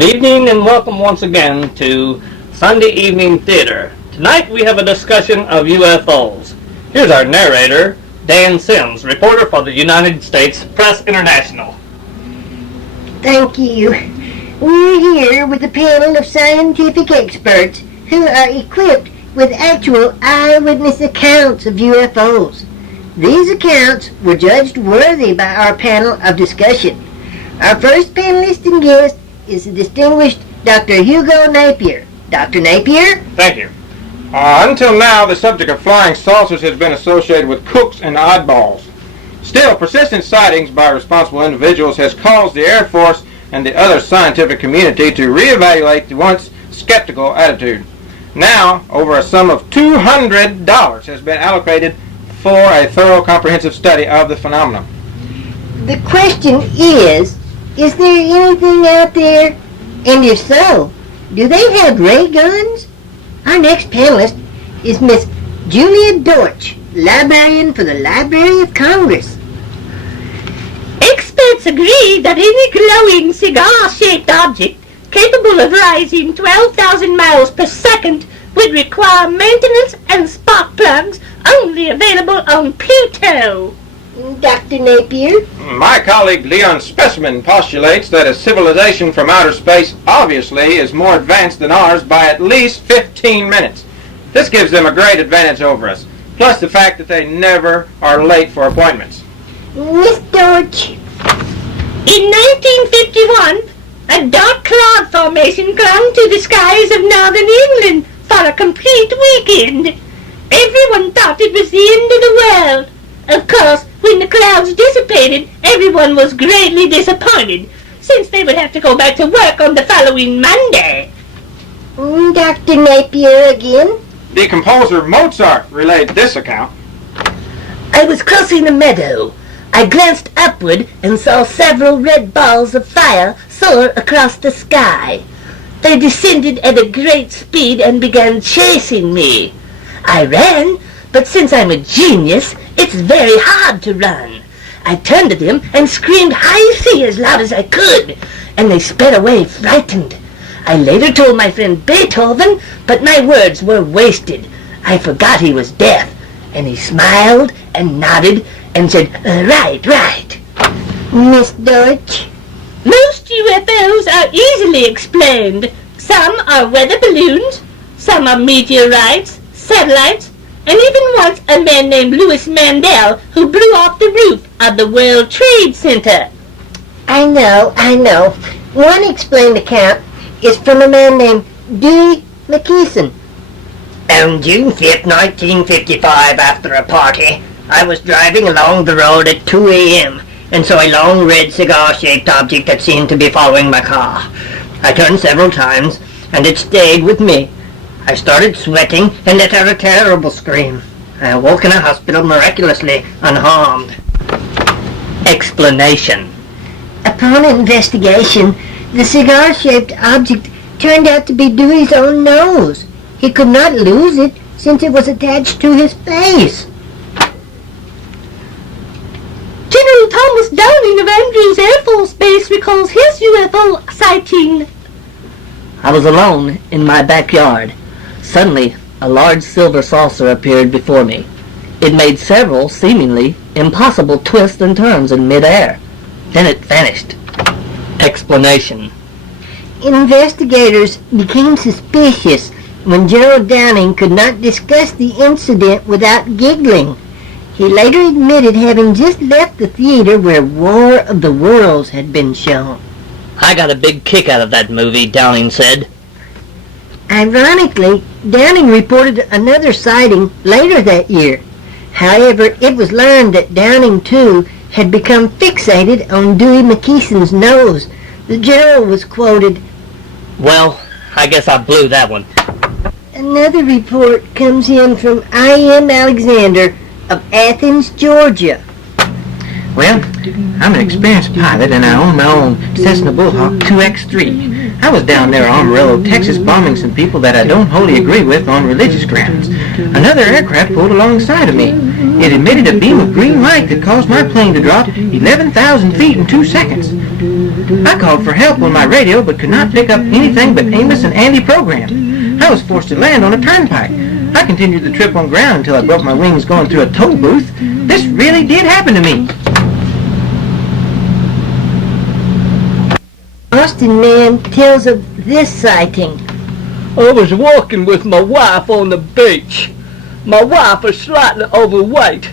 Good evening and welcome once again to Sunday Evening Theater. Tonight we have a discussion of UFOs. Here's our narrator, Dan Sims, reporter for the United States Press International. Thank you. We're here with a panel of scientific experts who are equipped with actual eyewitness accounts of UFOs. These accounts were judged worthy by our panel of discussion. Our first panelist and guest is the distinguished Dr. Hugo Napier. Dr. Napier? Thank you. Until now, the subject of flying saucers has been associated with kooks and oddballs. Still, persistent sightings by responsible individuals has caused the Air Force and the other scientific community to reevaluate the once skeptical attitude. Now, over a sum of $200 has been allocated for a thorough, comprehensive study of the phenomenon. The question is there anything out there? And if so, do they have ray guns? Our next panelist is Miss Julia Dortch, librarian for the Library of Congress. Experts agree that any glowing cigar-shaped object capable of rising 12,000 miles per second would require maintenance and spark plugs only available on Pluto. Dr. Napier? My colleague Leon Specimen postulates that a civilization from outer space obviously is more advanced than ours by at least 15 minutes. This gives them a great advantage over us, plus the fact that they never are late for appointments. Miss Dortch? In 1951, a dark cloud formation clung to the skies of northern England for a complete weekend. Everyone thought it was the end of the world. Of course, when the clouds dissipated, everyone was greatly disappointed, since they would have to go back to work on the following Monday. Dr. Napier again? The composer Mozart relayed this account. I was crossing a meadow. I glanced upward and saw several red balls of fire soar across the sky. They descended at a great speed and began chasing me. I ran, but since I'm a genius, it's very hard to run. I turned to them and screamed hi-si as loud as I could, and they sped away frightened. I later told my friend Beethoven, but my words were wasted. I forgot he was deaf, and he smiled and nodded and said, right. Miss Deutsch? Most UFOs are easily explained. Some are weather balloons, some are meteorites, satellites, and even once a man named Louis Mandel who blew off the roof of the World Trade Center. I know. One explained account is from a man named Dewey McKeeson. On June 5th, 1955, after a party, I was driving along the road at 2 a.m. and saw a long red cigar-shaped object that seemed to be following my car. I turned several times, and it stayed with me. I started sweating and let out a terrible scream. I awoke in a hospital miraculously unharmed. Explanation. Upon investigation, the cigar-shaped object turned out to be Dewey's own nose. He could not lose it since it was attached to his face. General Thomas Downing of Andrews Air Force Base recalls his UFO sighting. I was alone in my backyard. Suddenly, a large silver saucer appeared before me. It made several seemingly impossible twists and turns in midair. Then it vanished. Explanation. Investigators became suspicious when General Downing could not discuss the incident without giggling. He later admitted having just left the theater where War of the Worlds had been shown. I got a big kick out of that movie, Downing said. Ironically, Downing reported another sighting later that year. However, it was learned that Downing, too, had become fixated on Dewey McKeeson's nose. The general was quoted, Well, I guess I blew that one. Another report comes in from I.M. Alexander of Athens, Georgia. Well, I'm an experienced pilot and I own my own Cessna Bullhawk 2X3. I was down there in Amarillo, Texas, bombing some people that I don't wholly agree with on religious grounds. Another aircraft pulled alongside of me. It emitted a beam of green light that caused my plane to drop 11,000 feet in 2 seconds. I called for help on my radio, but could not pick up anything but Amos and Andy program. I was forced to land on a turnpike. I continued the trip on ground until I broke my wings going through a toll booth. This really did happen to me. Austin man tells of this sighting. I was walking with my wife on the beach. My wife was slightly overweight.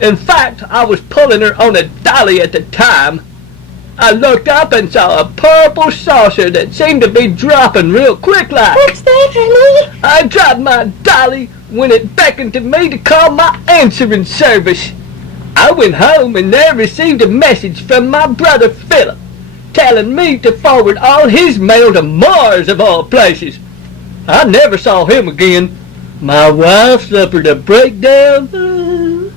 In fact, I was pulling her on a dolly at the time. I looked up and saw a purple saucer that seemed to be dropping real quick like. What's that, honey? I dropped my dolly when it beckoned to me to call my answering service. I went home and there received a message from my brother Philip, telling me to forward all his mail to Mars of all places. I never saw him again. My wife suffered a breakdown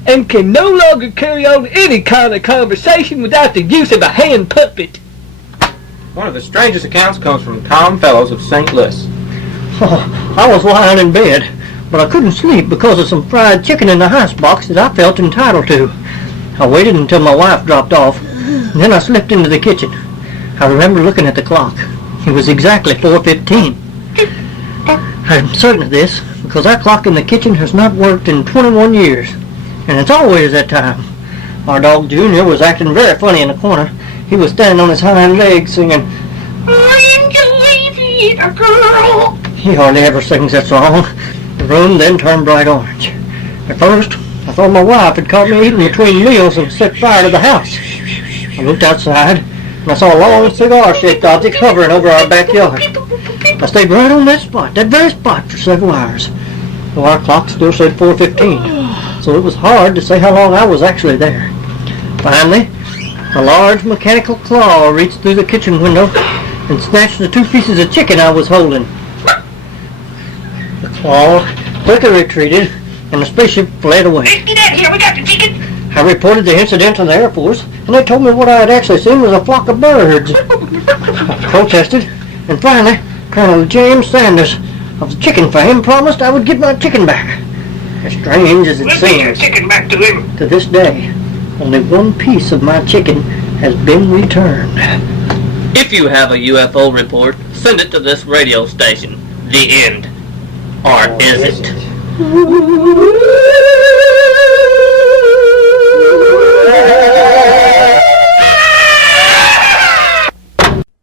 and can no longer carry on any kind of conversation without the use of a hand puppet. One of the strangest accounts comes from Tom Fellows of St. Louis. I was lying in bed, but I couldn't sleep because of some fried chicken in the icebox that I felt entitled to. I waited until my wife dropped off, and then I slipped into the kitchen. I remember looking at the clock. It was exactly 4:15. I'm certain of this because our clock in the kitchen has not worked in 21 years, and it's always that time. Our dog Junior was acting very funny in the corner. He was standing on his hind legs singing, "I'm a girl." He hardly ever sings that song. The room then turned bright orange. At first, I thought my wife had caught me eating between meals and set fire to the house. I looked outside, and I saw a long cigar-shaped object hovering over our backyard. I stayed right on that very spot, for several hours, though our clock still said 4:15, so it was hard to say how long I was actually there. Finally, a large mechanical claw reached through the kitchen window and snatched the 2 pieces of chicken I was holding. The claw quickly retreated, and the spaceship fled away. Get out here, we got the chicken. I reported the incident to the Air Force, and they told me what I had actually seen was a flock of birds. I protested, and finally, Colonel James Sanders of the chicken fame promised I would get my chicken back. As strange as it seems, Chicken back to him. to this day, only 1 piece of my chicken has been returned. If you have a UFO report, send it to this radio station. The end. Or is it?